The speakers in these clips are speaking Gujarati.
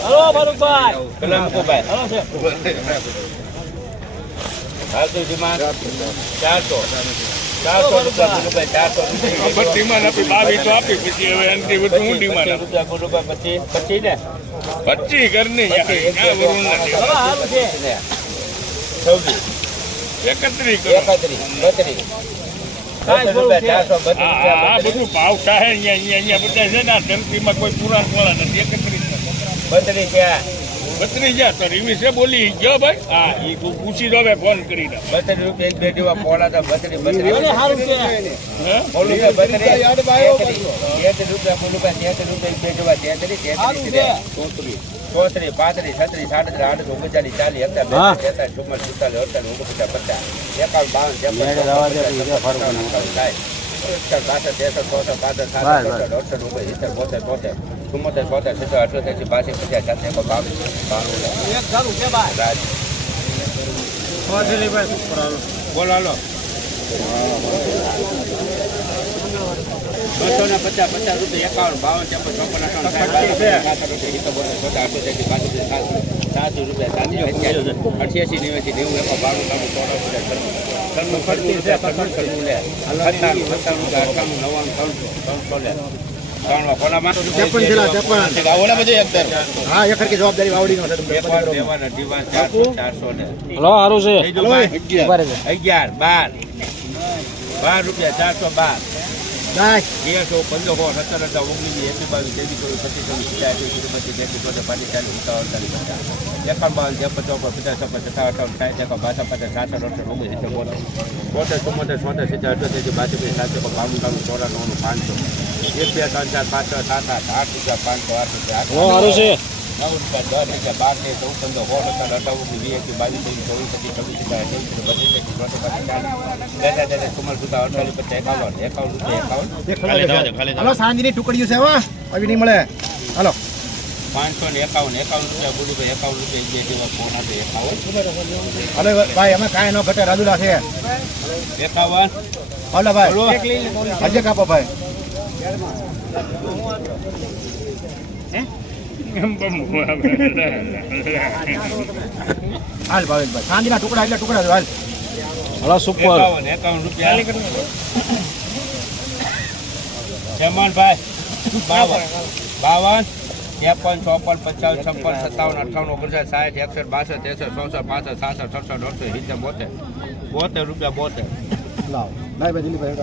હલો ફારૂકભાઈ પેલા મૂકો હલો છે એકત્રીસ આ બધું. ભાવ થાય અહીંયા અહીંયા અહીંયા બધા છે ને આ ધરતીમાં કોઈ પુરાણ વાળા નથી એકત્રીસ બત્રીસ થયા તો રીવી છે બોલી ગયો ભાઈ હા એ તું પૂછી દો ફોન કરીને બત્રીસ રૂપિયા એક બે જેવા પોળા હતા બત્રીસ. ચોત્રીસ પાંત્રીસ છત્રીસ સાડત્રીસ આડત્રીસ ઓગણચાલીસ ચાલીસ એકતાલીસ તેતાલીસ ચુમ્માલીસ પિસ્તાલીસ અડતાલીસ ઓગણપચાસ પચાસ એકાવન બાવન ત્રેપન ચોપન, પચાસ, સાઠ. સત્તર, બાસઠ, ત્રેસઠ, ચોસઠ, પાંસઠ, સાસઠ, અડસઠ, ઓગણ, સિત્તેર, બોતેર, ચુમ્મોતેર, તોતેર, સિત્તેર, અઠ્યોતેર, એંસી, પચાસ, છાસઠ, એકો, બાવીસ, બાણું, છે. બોલો હાલો બસો ને પચાસ પચાસ રૂપિયા એકાવન બાવન ત્રેપન ચોપન બોતેર સાતસો રૂપિયા સાતસો અઠ્યાસી નેવ્યાસી નેવું એકો બાણું ત્રાણું ચોરાણું પચાસ ત્રણનું ખરતું રૂપિયા ત્રણનું ખરતું લે સત્તાણું સત્તાણું અઠાણું નવ્વાણું ત્રણસો ત્રણસો લે હા એક હરકી જવાબદારી છે ચારસો ને. હલો સારું છે? અગિયાર બાર. બાર રૂપિયા ચારસો બાર. દાય તેરસો પંદરસો સત્તર હજાર ઓગણીસ એસી બાજુ ત્રેવીસ ચોવીસ પચીસ છવ્વીસ સિત્તેર અઠ્યાસી ત્રીસ બેસી ચોતેર પાંત્રીસ ચાલીસ ઉતાવળ અડતાલીસ પચાસ એકાવન બાવન ત્રેપન ચોપન પચાસ છપ્પન સત્તાવન સાઠ એકાવન બાસઠ પચાસ સાસઠ અડસઠ ઓગણીસ સિત્તેર બોતેર. બોતેર ચુમ્મોતેર છોતેર સિત્તેર અઠ્યોતેર બાસઠ સાતસો બાવન ત્રાણું ચોરાણું પાંચસો. એક બે ત્રણ ચાર પાંચ છ સાત આઠ આઠ રૂપિયા પાંચસો આઠ રૂપિયા. નવ રૂપિયા દસ રૂપિયા બાર ને ચૌદ પંદર સોળ સત્તર અઠાવન વીસ એકવીસ બાવીસ ત્રેવીસ ચોવીસ પચીસ છવ્વીસ બત્રીસ ચાલીસ સુધા અડતાલીસ પચાસ એકાવન એકાવન રૂપિયા એકાવન હલો સાંજની ટુકડીઓ છે હો. આવી નહીં મળે. હલો. પાંચસો ને એકાવન એકાવન રૂપિયા બોલી ભાઈ એકાવન રૂપિયા જેવા ફોન આપે એકાવન હલો ભાઈ અમે કાંઈ ન ઘટે રાજુલા છે. એકાવન હલો ભાઈ. આજે કાપો ભાઈ. હાલ ભાવેશભાઈ ટુકડા એટલે ટુકડા હાલ. Hello super. એકાવન રૂપિયા. જયમાનભાઈ બાવન. બાવન ત્રેપન ચોપન પચાસ છપ્પન સત્તાવન અઠાવન ઓગણસાઠ સાઠ એકસઠ બાસઠ ત્રેસઠ ચોસઠ પાસઠ સાસઠ સડસઠ અડસઠ રીતે બોતેર. બોતેર રૂપિયા બોતેર. લાવ. ભાઈ ભાઈ દિલીપભાઈ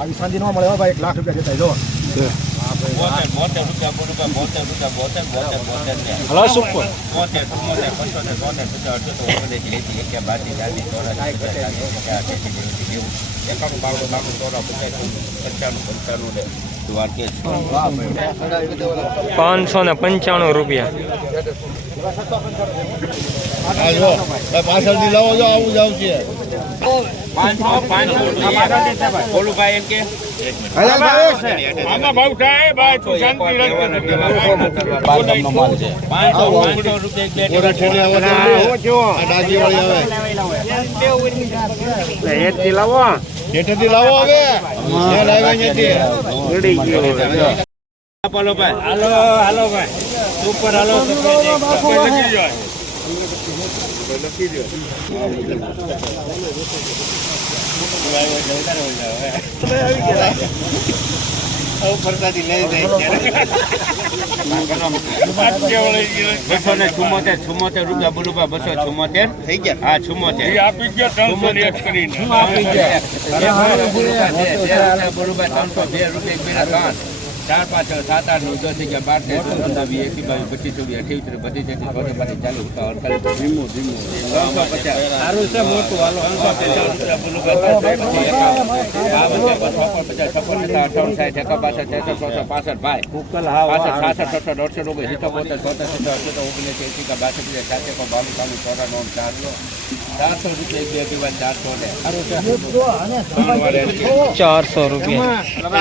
આવી સાંજે ન મળે ભાઈ એક લાખ રૂપિયા દેતા જો. હલો સુપર પાંચસો ને પંચાણું રૂપિયા પાછળથી લાવો જો આવું જાવ છે લાવો હવે હાલો હાલો ભાઈ સુપર હાલો લખી રૂપિયા બોલું ભાઈ બસો ચુમ્મોતેર થઈ ગયા હા ચુમ્મોતેર આપી ગયા ત્રણસો ને એક ત્રણસો બે રૂપિયા ચાર પાંચ છ, સાત આઠ નવ દસ અગિયાર બાર તેર ચૌદ વીસ એકવીસ બાવીસ પચીસ છવ્વીસ અઠ્યાવીસ ત્રીસ બત્રીસ તેત્રીસ ચોત્રીસ પાંત્રીસ ચાલીસ અડતાલીસ ધીમું ધીમું. ત્રણસો પચાસ. સારું છે મોટું હાલો ત્રણસો પચાસ છપ્પન અઠાવન સાઠ એકા પાસઠ ભાઈ પાસઠ સાસઠ સત્તર દોઢસો રૂપિયા સિત્તેર ચોતેર સિત્તેર અઠ્યોતેર ઓગણીસ એસી બાસઠ રૂપિયા સાત બાવીસ બાવીસ ચોરાણું ચારસો ચારસો રૂપિયા. ચારસો ને ચારસો રૂપિયા.